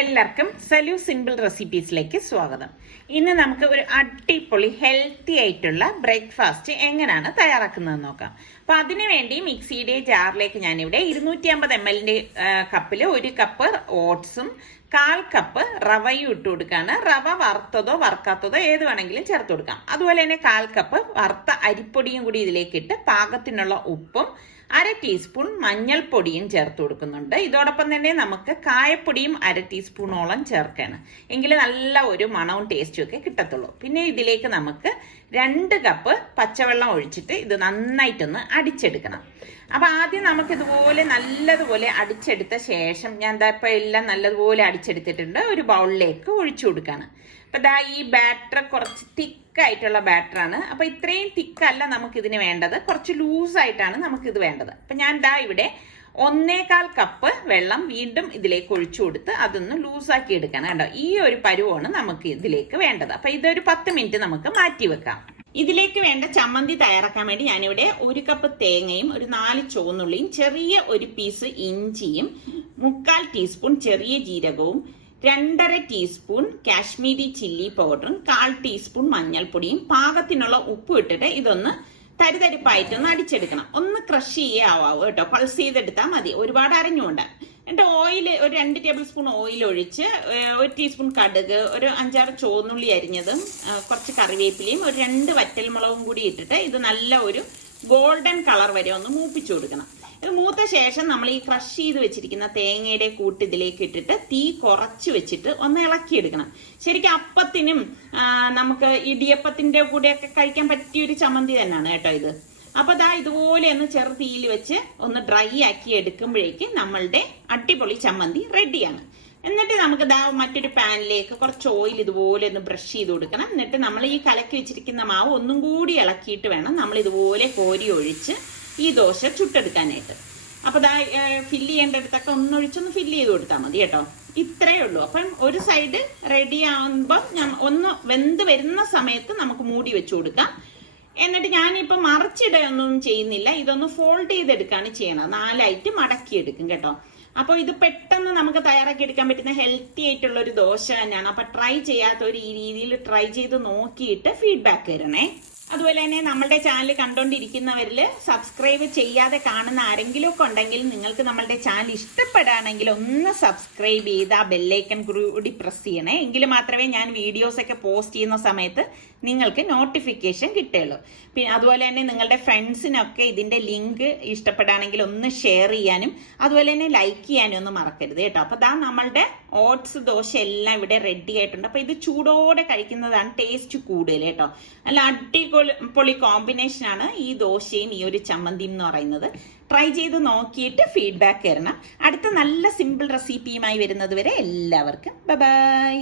എല്ലാവർക്കും സലു സിമ്പിൾ റെസിപ്പീസിലേക്ക് സ്വാഗതം. ഇന്ന് നമുക്ക് ഒരു അടിപൊളി ഹെൽത്തി ആയിട്ടുള്ള ബ്രേക്ക്ഫാസ്റ്റ് എങ്ങനെയാണ് തയ്യാറാക്കുന്നതെന്ന് നോക്കാം. അപ്പോൾ അതിനു വേണ്ടി മിക്സിയുടെ ജാറിലേക്ക് ഞാനിവിടെ 250 ml കപ്പിൽ 1 കപ്പ് ഓട്സും 1/4 കപ്പ് റവയും ഇട്ട് കൊടുക്കുകയാണ്. റവ വറുത്തതോ വറുക്കാത്തതോ ഏത് വേണമെങ്കിലും ചേർത്ത് കൊടുക്കാം. അതുപോലെ തന്നെ 1/4 കപ്പ് വറുത്ത അരിപ്പൊടിയും കൂടി ഇതിലേക്ക് ഇട്ട് പാകത്തിനുള്ള ഉപ്പും 1/2 ടീസ്പൂൺ മഞ്ഞൾപ്പൊടിയും ചേർത്ത് കൊടുക്കുന്നുണ്ട്. ഇതോടൊപ്പം തന്നെ നമുക്ക് കായപ്പൊടിയും 1/2 ടീസ്പൂണോളം ചേർക്കണം, എങ്കിൽ നല്ല ഒരു മണവും ടേസ്റ്റും ഒക്കെ കിട്ടത്തുള്ളൂ. പിന്നെ ഇതിലേക്ക് നമുക്ക് 2 കപ്പ് പച്ചവെള്ളം ഒഴിച്ചിട്ട് ഇത് നന്നായിട്ടൊന്ന് അടിച്ചെടുക്കണം. അപ്പൊ ആദ്യം നമുക്ക് ഇതുപോലെ നല്ലതുപോലെ അടിച്ചെടുത്ത ശേഷം ഞാൻ ഇപ്പൊ എല്ലാം നല്ലതുപോലെ അടിച്ചെടുത്തിട്ടുണ്ട്. ഒരു ബൗളിലേക്ക് ഒഴിച്ചു കൊടുക്കാണ്. അപ്പൊ ഈ ബാറ്റർ കുറച്ച് തിക്കായിട്ടുള്ള ബാറ്ററാണ്. അപ്പൊ ഇത്രയും തിക്കല്ല നമുക്ക് ഇതിന് വേണ്ടത്, കുറച്ച് ലൂസായിട്ടാണ് നമുക്ക് ഇത് വേണ്ടത്. അപ്പൊ ഞാൻ ഇവിടെ 1/4 കപ്പ് വെള്ളം വീണ്ടും ഇതിലേക്ക് ഒഴിച്ചു കൊടുത്ത് അതൊന്ന് ലൂസാക്കി എടുക്കണം. കേട്ടോ, ഈ ഒരു പരുവമാണ് നമുക്ക് ഇതിലേക്ക് വേണ്ടത്. അപ്പൊ ഇതൊരു 10 മിനിറ്റ് നമുക്ക് മാറ്റി വെക്കാം. ഇതിലേക്ക് വേണ്ട ചമ്മന്തി തയ്യാറാക്കാൻ വേണ്ടി ഞാനിവിടെ 1 കപ്പ് തേങ്ങയും 4 ചുവന്നുള്ളിയും ചെറിയ ഒരു പീസ് ഇഞ്ചിയും 1/4 ടീസ്പൂൺ ചെറിയ ജീരകവും 2.5 ടീസ്പൂൺ കാശ്മീരി ചില്ലി പൗഡറും 1/4 ടീസ്പൂൺ മഞ്ഞൾപ്പൊടിയും പാകത്തിനുള്ള ഉപ്പ് ഇട്ടിട്ട് ഇതൊന്ന് തരിതരിപ്പായിട്ടൊന്ന് അടിച്ചെടുക്കണം. ഒന്ന് ക്രഷ് ചെയ്യാവൂ കേട്ടോ, പൾസ് ചെയ്തെടുത്താൽ മതി, ഒരുപാട് അരഞ്ഞുകൊണ്ട്. എന്നിട്ട് ഓയിൽ ഒരു 2 ടേബിൾ സ്പൂൺ ഓയിൽ ഒഴിച്ച് 1 ടീസ്പൂൺ കടുക്, ഒരു 5-6 ചുവന്നുള്ളി അരിഞ്ഞതും കുറച്ച് കറിവേപ്പിലയും 2 വറ്റൽമുളകും കൂടി ഇട്ടിട്ട് ഇത് നല്ല ഒരു ഗോൾഡൻ കളർ വരെ ഒന്ന് മൂപ്പിച്ചു കൊടുക്കണം. ഇത് മൂത്ത ശേഷം നമ്മൾ ഈ ക്രഷ് ചെയ്ത് വെച്ചിരിക്കുന്ന തേങ്ങയുടെ കൂട്ട് ഇതിലേക്ക് ഇട്ടിട്ട് തീ കുറച്ച് വെച്ചിട്ട് ഒന്ന് ഇളക്കിയെടുക്കണം. ശരിക്കും അപ്പത്തിനും നമുക്ക് ഇടിയപ്പത്തിന്റെ കൂടെയൊക്കെ കഴിക്കാൻ പറ്റിയൊരു ചമ്മന്തി തന്നെയാണ് കേട്ടോ ഇത്. അപ്പൊ ഇതുപോലെ ഒന്ന് ചെറു തീയിൽ വെച്ച് ഒന്ന് ഡ്രൈ ആക്കി എടുക്കുമ്പോഴേക്ക് നമ്മളുടെ അടിപൊളി ചമ്മന്തി റെഡിയാണ്. എന്നിട്ട് നമുക്ക് മറ്റൊരു പാനിലേക്ക് കുറച്ച് ഓയിൽ ഇതുപോലെ ഒന്ന് ബ്രഷ് ചെയ്ത് കൊടുക്കണം. എന്നിട്ട് നമ്മൾ ഈ കലക്കി വെച്ചിരിക്കുന്ന മാവ് ഒന്നും കൂടി ഇളക്കിയിട്ട് വേണം നമ്മൾ ഇതുപോലെ കോരി ഒഴിച്ച് ഈ ദോശ ചുട്ടെടുക്കാനായിട്ട്. അപ്പൊ ഫില്ല് ചെയ്യേണ്ടടുത്തൊക്കെ ഒന്നൊഴിച്ചൊന്ന് ഫില്ല് ചെയ്ത് കൊടുത്താൽ മതി കേട്ടോ. ഇത്രയേ ഉള്ളൂ. അപ്പം ഒരു സൈഡ് റെഡി ആകുമ്പോൾ ഒന്ന് വെന്ത് വരുന്ന സമയത്ത് നമുക്ക് മൂടി വെച്ചു കൊടുക്കാം. എന്നിട്ട് ഞാനിപ്പോ മറിച്ചിടയൊന്നും ചെയ്യുന്നില്ല, ഇതൊന്ന് ഫോൾഡ് ചെയ്തെടുക്കാണ് ചെയ്യണത്. 4 ആയിട്ട് മടക്കിയെടുക്കും കേട്ടോ. അപ്പോൾ ഇത് പെട്ടെന്ന് നമുക്ക് തയ്യാറാക്കി എടുക്കാൻ പറ്റുന്ന ഹെൽത്തി ആയിട്ടുള്ള ഒരു ദോശ തന്നെയാണ്. അപ്പൊ ട്രൈ ചെയ്യാത്തവർ ഈ രീതിയിൽ ട്രൈ ചെയ്ത് നോക്കിയിട്ട് ഫീഡ്ബാക്ക് തരണേ. അതുപോലെ തന്നെ നമ്മുടെ ചാനൽ കണ്ടോണ്ടിരിക്കുന്നവരിൽ സബ്സ്ക്രൈബ് ചെയ്യാതെ കാണുന്ന ആരെങ്കിലും ഒക്കെ ഉണ്ടെങ്കിൽ നിങ്ങൾക്ക് നമ്മളുടെ ചാനൽ ഇഷ്ടപ്പെടുകയാണെങ്കിൽ ഒന്ന് സബ്സ്ക്രൈബ് ചെയ്ത് ആ ബെല്ലൈക്കൺ കൂടി പ്രസ് ചെയ്യണേ. എങ്കിൽ മാത്രമേ ഞാൻ വീഡിയോസ് ഒക്കെ പോസ്റ്റ് ചെയ്യുന്ന സമയത്ത് നിങ്ങൾക്ക് നോട്ടിഫിക്കേഷൻ കിട്ടുള്ളൂ. പിന്നെ അതുപോലെ തന്നെ നിങ്ങളുടെ ഫ്രണ്ട്സിനൊക്കെ ഇതിന്റെ ലിങ്ക് ഇഷ്ടപ്പെടുകയാണെങ്കിൽ ഒന്ന് ഷെയർ ചെയ്യാനും അതുപോലെ തന്നെ ലൈക്ക് ചെയ്യാനും ഒന്നും മറക്കരുത് കേട്ടോ. അപ്പൊ നമ്മളുടെ ഓട്സ് ദോശ എല്ലാം ഇവിടെ റെഡി ആയിട്ടുണ്ട്. അപ്പൊ ഇത് ചൂടോടെ കഴിക്കുന്നതാണ് ടേസ്റ്റ് കൂടുതൽ കേട്ടോ. നല്ല അടിപൊളി കോമ്പിനേഷൻ ആണ് ഈ ദോശയും ഈ ഒരു ചമ്മന്തിയും എന്ന് പറയുന്നത്. ട്രൈ ചെയ്ത് നോക്കിയിട്ട് ഫീഡ്ബാക്ക് തരണം. അടുത്ത നല്ല സിമ്പിൾ റെസിപ്പിയുമായി വരുന്നത് വരെ എല്ലാവർക്കും ബൈ.